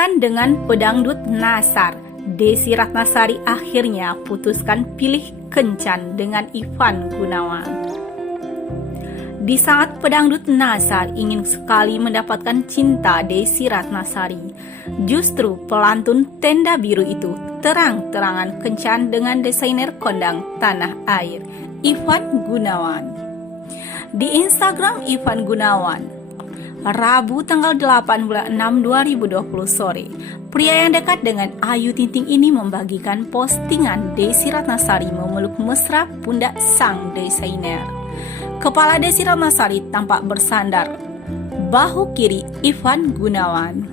Dengan pedangdut Nasar, Desi Ratnasari akhirnya putuskan pilih kencan dengan Ivan Gunawan. Di saat pedangdut Nasar ingin sekali mendapatkan cinta Desi Ratnasari, justru pelantun Tenda Biru itu terang-terangan kencan dengan desainer kondang tanah air, Ivan Gunawan. Di Instagram Ivan Gunawan, Rabu tanggal 8 bulan 6 2020 sore, pria yang dekat dengan Ayu Ting Ting ini membagikan postingan Desi Ratnasari memeluk mesra pundak sang desainer. Kepala Desi Ratnasari tampak bersandar bahu kiri Ivan Gunawan.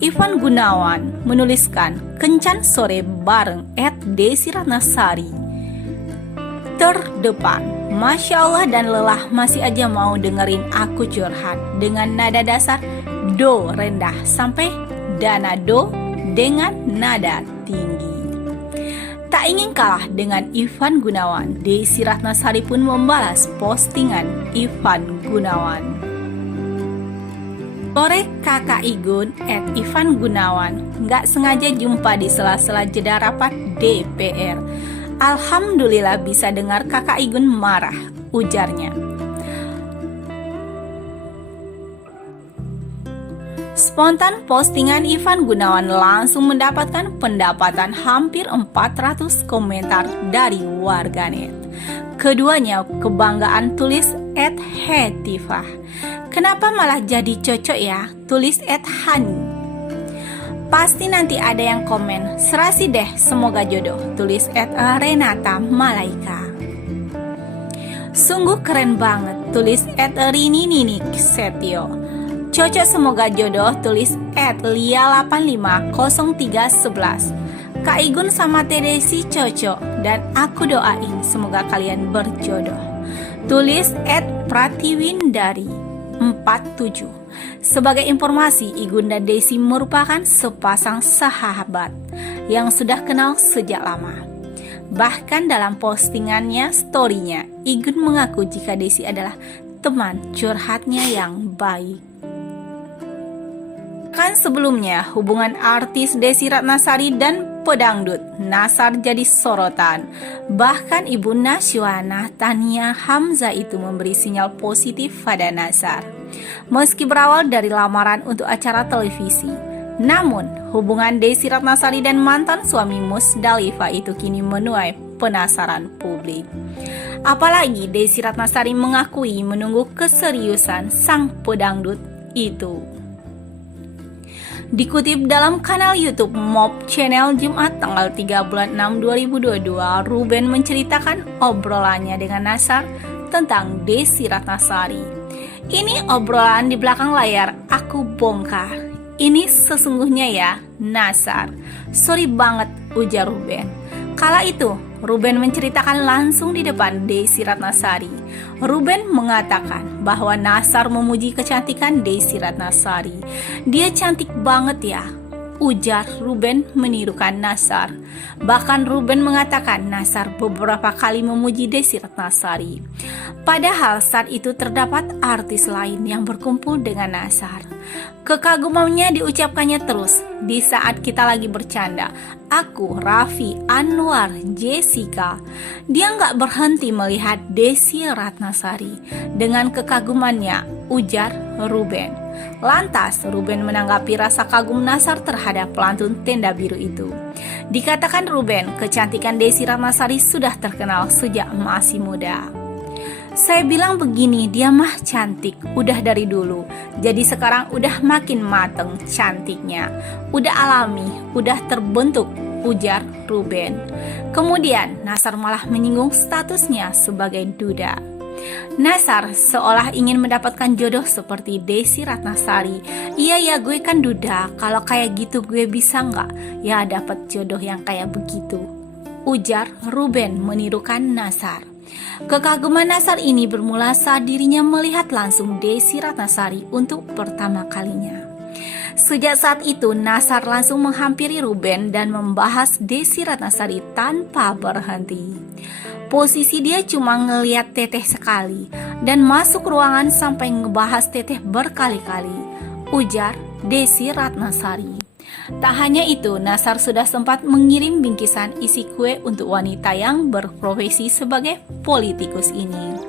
Ivan Gunawan menuliskan kencan sore bareng @Desi Ratnasari. Terdepan, Masya Allah dan lelah masih aja mau dengerin aku curhat dengan nada dasar do rendah sampai dana do dengan nada tinggi. Tak ingin kalah dengan Ivan Gunawan, Desi Ratnasari pun membalas postingan Ivan Gunawan. Sore kakak Igun @Ivan Gunawan nggak sengaja jumpa di sela-sela jeda rapat DPR. Alhamdulillah bisa dengar kakak Igun marah, ujarnya. Spontan postingan Ivan Gunawan langsung mendapatkan pendapatan hampir 400 komentar dari warganet. Keduanya kebanggaan tulis @Hetifah. Kenapa malah jadi cocok ya? Tulis @Hani. Pasti nanti ada yang komen, serasi deh semoga jodoh, tulis @Renata Malaika. Sungguh keren banget, tulis @Rini Nini Setio. Cocok semoga jodoh, tulis @Lia850311. Kak Igun sama Tedesi cocok dan aku doain semoga kalian berjodoh, tulis @Pratiwindari 47. Sebagai informasi, Igun dan Desi merupakan sepasang sahabat yang sudah kenal sejak lama. Bahkan dalam postingannya, story-nya, Igun mengaku jika Desi adalah teman curhatnya yang baik. Kan sebelumnya, hubungan artis Desi Ratnasari dan pedangdut Nasar jadi sorotan. Bahkan Ibu Nasywana Tania Hamzah itu memberi sinyal positif pada Nasar. Meski berawal dari lamaran untuk acara televisi, namun hubungan Desi Ratnasari dan mantan suami Musdalifa itu kini menuai penasaran publik. Apalagi Desi Ratnasari mengakui menunggu keseriusan sang pedangdut itu. Dikutip dalam kanal YouTube Mob Channel Jumat tanggal 3 bulan 6 2022, Ruben menceritakan obrolannya dengan Nasar tentang Desi Ratnasari. Ini obrolan di belakang layar aku bongkar. Ini sesungguhnya ya, Nasar. Sorry banget, ujar Ruben. Kala itu, Ruben menceritakan langsung di depan Desi Ratnasari. Ruben mengatakan bahwa Nasar memuji kecantikan Desi Ratnasari. Dia cantik banget ya, ujar Ruben menirukan Nasar. Bahkan Ruben mengatakan Nasar beberapa kali memuji Desi Ratnasari. Padahal saat itu terdapat artis lain yang berkumpul dengan Nasar. Kekagumannya diucapkannya terus di saat kita lagi bercanda. Aku, Raffi, Anwar, Jessica. Dia nggak berhenti melihat Desi Ratnasari dengan kekagumannya, ujar Ruben. Lantas Ruben menanggapi rasa kagum Nasar terhadap pelantun Tenda Biru itu. Dikatakan Ruben, kecantikan Desi Ratnasari sudah terkenal sejak masih muda. Saya bilang begini, dia mah cantik, udah dari dulu. Jadi sekarang udah makin mateng cantiknya. Udah alami, udah terbentuk, ujar Ruben. Kemudian Nasar malah menyinggung statusnya sebagai duda. Nasar seolah ingin mendapatkan jodoh seperti Desi Ratnasari. Iya ya, gue kan duda, kalau kayak gitu gue bisa nggak ya dapat jodoh yang kayak begitu, ujar Ruben menirukan Nasar. Kekaguman Nasar ini bermula saat dirinya melihat langsung Desi Ratnasari untuk pertama kalinya. Sejak saat itu Nasar langsung menghampiri Ruben dan membahas Desi Ratnasari tanpa berhenti. Posisi dia cuma ngeliat Teteh sekali dan masuk ruangan sampai ngebahas Teteh berkali-kali, ujar Desi Ratnasari. Tak hanya itu, Nasar sudah sempat mengirim bingkisan isi kue untuk wanita yang berprofesi sebagai politikus ini.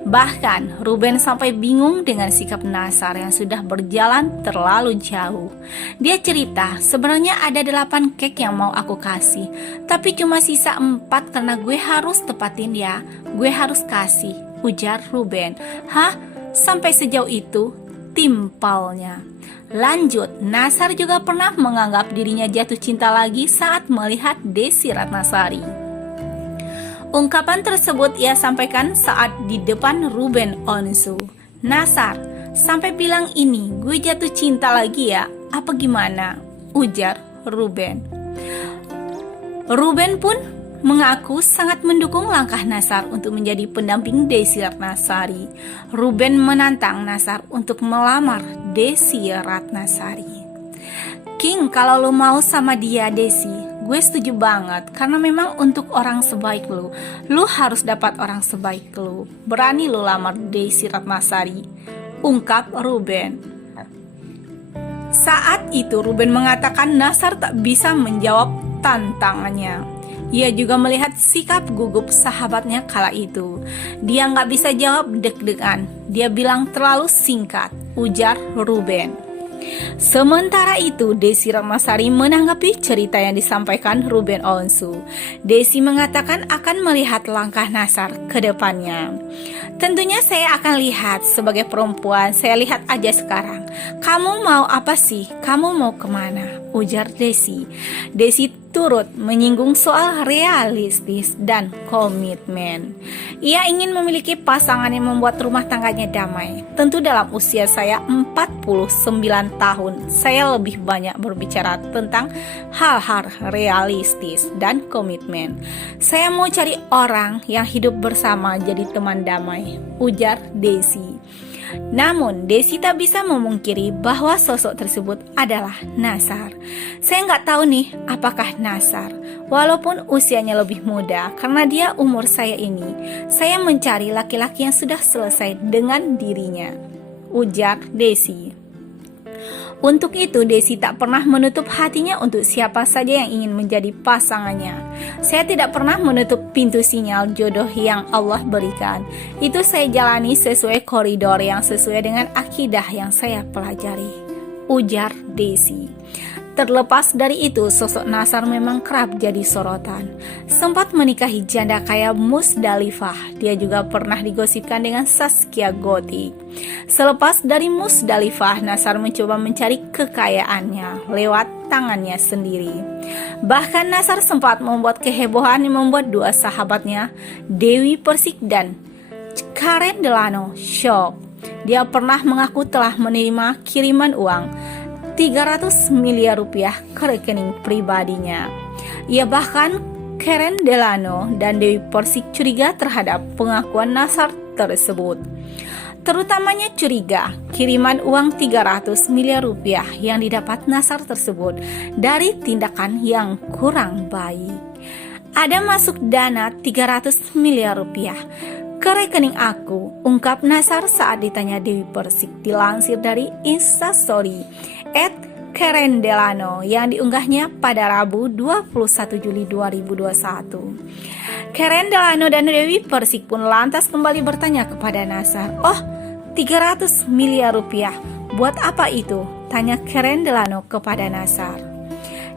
Bahkan, Ruben sampai bingung dengan sikap Nasar yang sudah berjalan terlalu jauh. Dia cerita, sebenarnya ada 8 kek yang mau aku kasih, tapi cuma sisa 4 karena gue harus tepatin ya. Gue harus kasih, ujar Ruben. Hah? Sampai sejauh itu? Timpalnya. Lanjut, Nasar juga pernah menganggap dirinya jatuh cinta lagi saat melihat Desi Ratnasari. Ungkapan tersebut ia sampaikan saat di depan Ruben Onsu. Nasar, sampai bilang ini, gue jatuh cinta lagi ya, apa gimana? Ujar Ruben. Ruben pun mengaku sangat mendukung langkah Nasar untuk menjadi pendamping Desi Ratnasari. Ruben menantang Nasar untuk melamar Desi Ratnasari. King, kalau lo mau sama dia Desi, gue setuju banget, karena memang untuk orang sebaik lu harus dapat orang sebaik lu. Berani lu lamar Desi Ratnasari, ungkap Ruben. Saat itu Ruben mengatakan Nasar tak bisa menjawab tantangannya. Ia juga melihat sikap gugup sahabatnya kala itu. Dia nggak bisa jawab deg-degan. Dia bilang terlalu singkat, ujar Ruben. Sementara itu, Desi Ratnasari menanggapi cerita yang disampaikan Ruben Onsu. Desi mengatakan akan melihat langkah Nasar ke depannya. Tentunya saya akan lihat sebagai perempuan, saya lihat aja sekarang. Kamu mau apa sih? Kamu mau kemana? Ujar Desi. Desi turut menyinggung soal realistis dan komitmen. Ia ingin memiliki pasangan yang membuat rumah tangganya damai. Tentu dalam usia saya 49 tahun, saya lebih banyak berbicara tentang hal-hal realistis dan komitmen. Saya mau cari orang yang hidup bersama jadi teman damai, ujar Desi. Namun, Desi tak bisa memungkiri bahwa sosok tersebut adalah Nasar. Saya nggak tahu nih, apakah Nasar, walaupun usianya lebih muda, karena dia umur saya ini, saya mencari laki-laki yang sudah selesai dengan dirinya, ujar Desi. Untuk itu, Desi tak pernah menutup hatinya untuk siapa saja yang ingin menjadi pasangannya. Saya tidak pernah menutup pintu sinyal jodoh yang Allah berikan. Itu saya jalani sesuai koridor yang sesuai dengan akidah yang saya pelajari, ujar Desi. Terlepas dari itu, sosok Nasar memang kerap jadi sorotan. Sempat menikahi janda kaya Musdalifah. Dia juga pernah digosipkan dengan Zaskia Gotik. Selepas dari Musdalifah, Nasar mencoba mencari kekayaannya lewat tangannya sendiri. Bahkan Nasar sempat membuat kehebohan yang membuat dua sahabatnya, Dewi Persik dan Karen Delano, shock. Dia pernah mengaku telah menerima kiriman uang 300 miliar rupiah ke rekening pribadinya. Ia bahkan Karen Delano dan Dewi Persik curiga terhadap pengakuan Nasar tersebut. Terutamanya curiga kiriman uang 300 miliar rupiah yang didapat Nasar tersebut dari tindakan yang kurang baik. Ada masuk dana 300 miliar rupiah ke rekening aku, ungkap Nasar saat ditanya Dewi Persik, dilansir dari Instastory @Karen Delano yang diunggahnya pada Rabu 21 Juli 2021. Karen Delano dan Dewi Persik pun lantas kembali bertanya kepada Nasar, "Oh, 300 miliar rupiah, buat apa itu?" tanya Karen Delano kepada Nasar.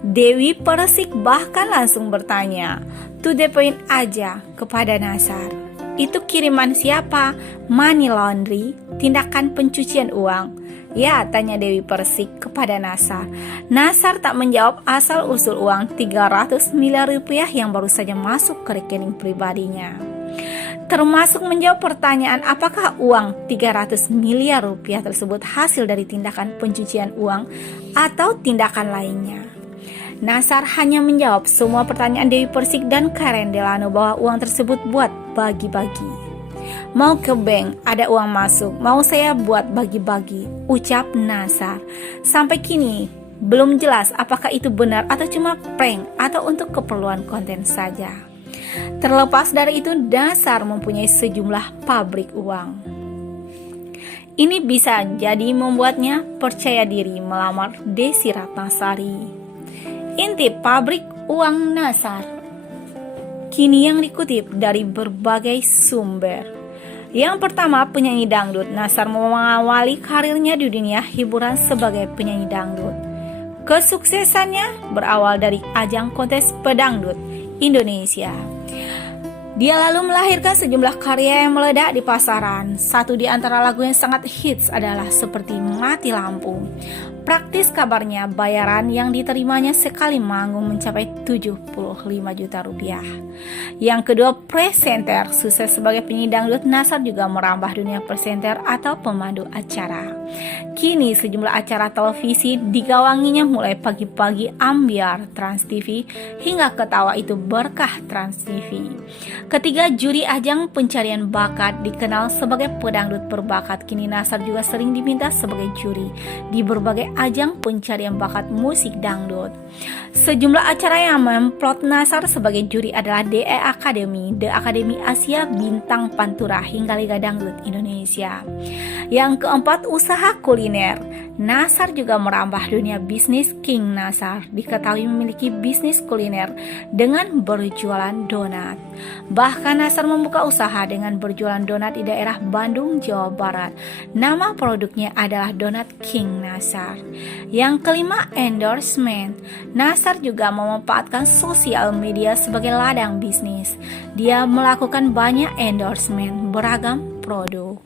Dewi Persik bahkan langsung bertanya, "To the point aja," kepada Nasar. "Itu kiriman siapa? Money laundry, tindakan pencucian uang?" "Ya," tanya Dewi Persik kepada Nasar. Nasar tak menjawab asal-usul uang 300 miliar rupiah yang baru saja masuk ke rekening pribadinya. Termasuk menjawab pertanyaan apakah uang 300 miliar rupiah tersebut hasil dari tindakan pencucian uang atau tindakan lainnya. Nasar hanya menjawab semua pertanyaan Dewi Persik dan Karen Delano bahwa uang tersebut buat bagi-bagi. "Mau ke bank, ada uang masuk, mau saya buat bagi-bagi," ucap Nasar. Sampai kini belum jelas apakah itu benar atau cuma prank atau untuk keperluan konten saja. Terlepas dari itu, Nasar mempunyai sejumlah pabrik uang. Ini bisa jadi membuatnya percaya diri melamar Desy Ratnasari. Intip pabrik uang Nassar. Kini yang dikutip dari berbagai sumber. Yang pertama, penyanyi dangdut. Nassar mengawali karirnya di dunia hiburan sebagai penyanyi dangdut. Kesuksesannya berawal dari ajang kontes pedangdut Indonesia. Dia lalu melahirkan sejumlah karya yang meledak di pasaran. Satu di antara lagu yang sangat hits adalah seperti Mati Lampu. Praktis kabarnya bayaran yang diterimanya sekali manggung mencapai 75 juta rupiah. Yang kedua, presenter. Sukses sebagai penyanyi dangdut, Nassar juga merambah dunia presenter atau pemandu acara. Kini sejumlah acara televisi digawanginya mulai pagi-pagi ambiar Trans TV hingga ketawa itu berkah Trans TV. Ketiga, juri ajang pencarian bakat dikenal sebagai pedangdut berbakat. Kini Nassar juga sering diminta sebagai juri di berbagai ajang pencarian bakat musik dangdut. Sejumlah acara yang memplot Nassar sebagai juri adalah DE Academy, The Academy Asia, Bintang Pantura, hingga Liga Dangdut Indonesia. Yang keempat, usaha kuliner. Nassar juga merambah dunia bisnis. King Nassar diketahui memiliki bisnis kuliner dengan berjualan donat. Bahkan Nassar membuka usaha dengan berjualan donat di daerah Bandung, Jawa Barat. Nama produknya adalah Donat King Nassar. Yang kelima, endorsement. Nassar juga memanfaatkan sosial media sebagai ladang bisnis. Dia melakukan banyak endorsement beragam produk.